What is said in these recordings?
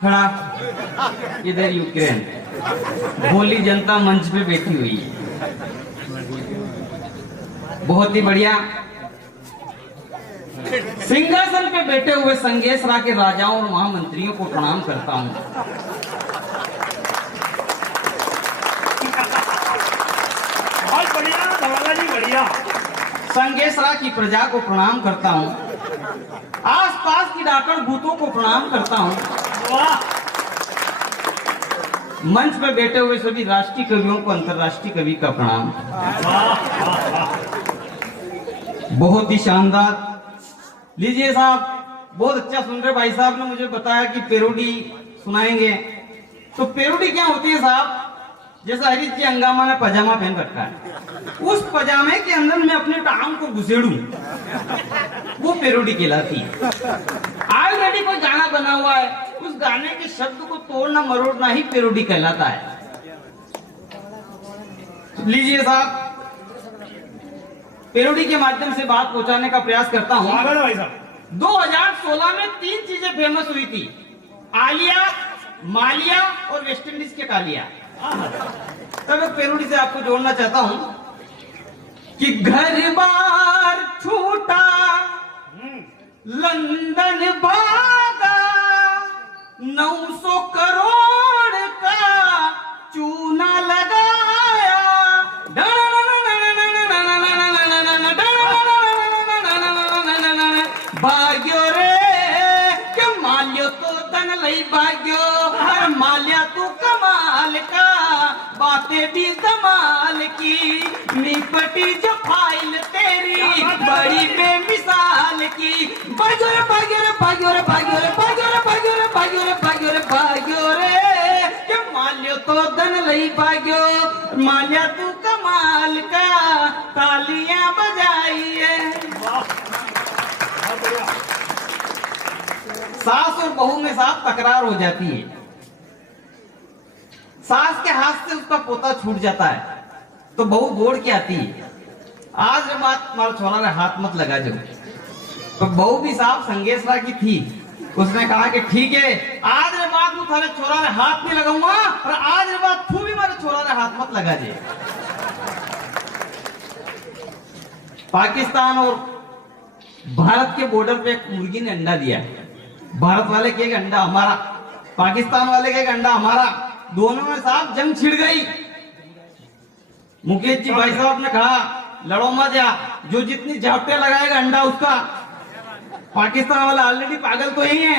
खड़ा इधर यूक्रेन भोली जनता मंच पे बैठी हुई है। बहुत ही बढ़िया। सिंहासन पे बैठे हुए संगेसरा के राजाओं और महामंत्रियों को प्रणाम करता हूं। बहुत बढ़िया धवाला जी, बढ़िया। संगेसरा की प्रजा को प्रणाम करता हूं। आसपास की डाकण भूतों को प्रणाम करता हूं। वाह। मंच पे बैठे हुए सभी राष्ट्रीय कवियों को अंतर्राष्ट्रीय कवि का प्रणाम। बहुत ही शानदार। लीजिए साहब, बहुत अच्छा सुन रहे। भाई साहब ने मुझे बताया कि पेरोडी सुनाएंगे। तो पेरोडी क्या होती है साहब? जैसा हरीश जी हंगामा ने पजामा पहन रखा है, उस पजामे के अंदर मैं अपने टांग को घुसेड़ू, वो पेरोडी कहलाती है। ऑलरेडी कोई गाना बना हुआ है, उस गाने के शब्द को तोड़ना मरोड़ना ही पेरोडी कहलाता है। लीजिए साहब, पेरोडी के माध्यम से बात पहुंचाने का प्रयास करता हूं। भाई साहब, 2016 में 3 चीजें फेमस हुई थी, आलिया, मालिया और वेस्ट इंडीज के कालिया। तब एक पेरोडी से आपको जोड़ना चाहता हूं कि घर बार छूटा, लंदन भागा, 900 करोड़ का चूना लगाया, भाग्यो रे के मालियो तो तन लई भाग्यो, मालिया तू कमाल का, बातें भी कमाल की, निपटी जो फाइल तेरी बड़ी बेमिसाल की। भाग्यो रे भाग्यो रे भाग्यो रे भाग्यो रे भाग्यो रे भाग्यो रे भाग्यो रे भाग्यो रे भाग्यो रे के मालियो तो धन लई भाग्यो, मालिया तू कमाल का, तालियां बजाइए। सास और बहू में साफ तकरार हो जाती है। सास के हाथ से उसका पोता छूट जाता है तो बहू दौड़ के आती है, आज रे बात मारा छोरा रे हाथ मत लगा जो। तो बहू भी साफ संगेसरा की थी, उसने कहा कि ठीक है, आज रे बात मैं थारे छोरा रे हाथ नहीं लगाऊंगा, और आज रे बात तू भी मारे छोरा रे हाथ मत लगा जे। पाकिस्तान और भारत के बॉर्डर पे एक मुर्गी ने अंडा दिया। भारत वाले के एक अंडा हमारा, पाकिस्तान वाले का एक अंडा हमारा, दोनों में साहब जंग छिड़ गई। मुकेश जी भाई साहब ने कहा लड़ो मत, या जो जितनी झापटे लगाएगा अंडा उसका। पाकिस्तान वाला ऑलरेडी पागल तो ही है,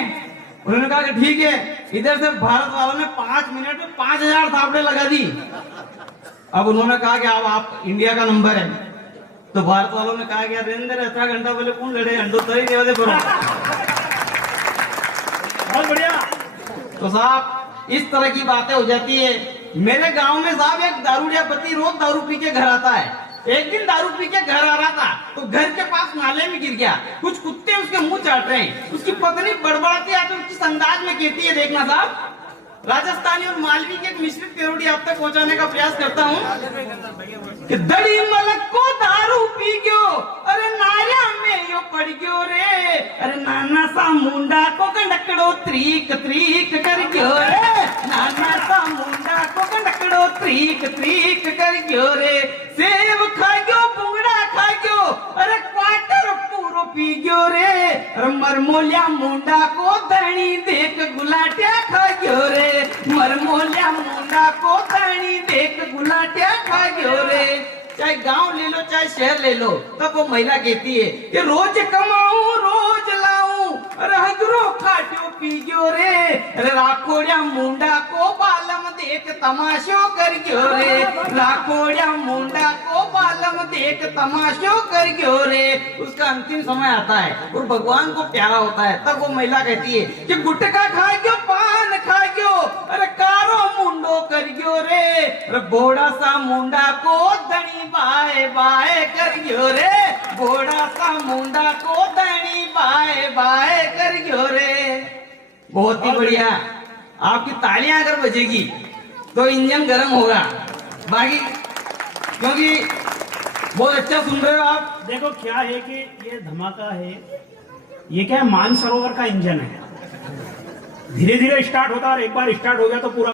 उन्होंने कहा कि ठीक है। इधर से भारत वालों ने 5 मिनट में 5000 झापटे लगा दी। अब उन्होंने कहा कि अब आप इंडिया का नंबर है, तो भारत वालों ने कहा कि रेंदर ऐसा घंटा बोले कौन लड़े अंडो तरी नहीं होते। बहुत बढ़िया। तो साहब इस तरह की बातें हो जाती है। मेरे गांव में साहब एक दारूडिया पति रोज दारू पी के घर आता है। एक दिन दारू पी के घर आ रहा था तो घर के पास नाले में गिर गया, कुछ कुत्ते उसके मुंह चाट रहे हैं। उसकी पत्नी बड़बड़ाती आती है, उसकी अंदाज में कहती है, देखना साहब, राजस्थानी और मालवी की एक मिश्रित पेरोडी आप तक पहुंचाने का प्रयास करता हूं कि दड़ी मलक को दारू पी गयो, अरे नारिया में यो पड़ गयो रे, अरे नाना सा मुंडा को कंडकड़ो त्रीक त्रीक कर गयो रे, नाना सा मुंडा को कंडकड़ो त्रीक त्रीक कर गयो रे, सेब खा गयो, बुंगड़ा खा गयो, अरे क्वार्टर पूरो पी गयो रे, अरे मरमोलिया मुंडा को दणी देख गुलाटिया खा गयो रे, मरमोलिया मुंडा को दणी देख गुलाटिया खा गयो रे। चाहे गांव ले लो चाहे शहर ले लो, तब वो महिला कहती है कि रोज कमाऊं रोज लाऊं, अरे हजरो खाटियो पी गयो रे, अरे राखोड़िया मुंडा को बालम देख तमाशो कर गयो रे, राखोड़िया मुंडा को बालम देख तमाशो कर गयो रे। उसका अंतिम समय आता है और भगवान को प्यारा होता है, तब वो महिला कहती है कि गुटखा खा गयो, पान खा गयो, अरे कारो मुंडो कर गयो रे, अरे बोड़ा सा मुंडा को दणी बाय बाय करियो रे, बोड़ा सा मुंडा को दणी बाय बाय करियो रे। बहुत ही बढ़िया। आपकी तालियां अगर बजेगी तो इंजन गर्म होगा, बाकी क्योंकि बहुत अच्छा सुन रहे हो आप। देखो क्या है कि ये धमाका है, ये क्या है, मानसरोवर का इंजन है। धीरे धीरे स्टार्ट होता है और एक बार स्टार्ट हो गया तो पूरा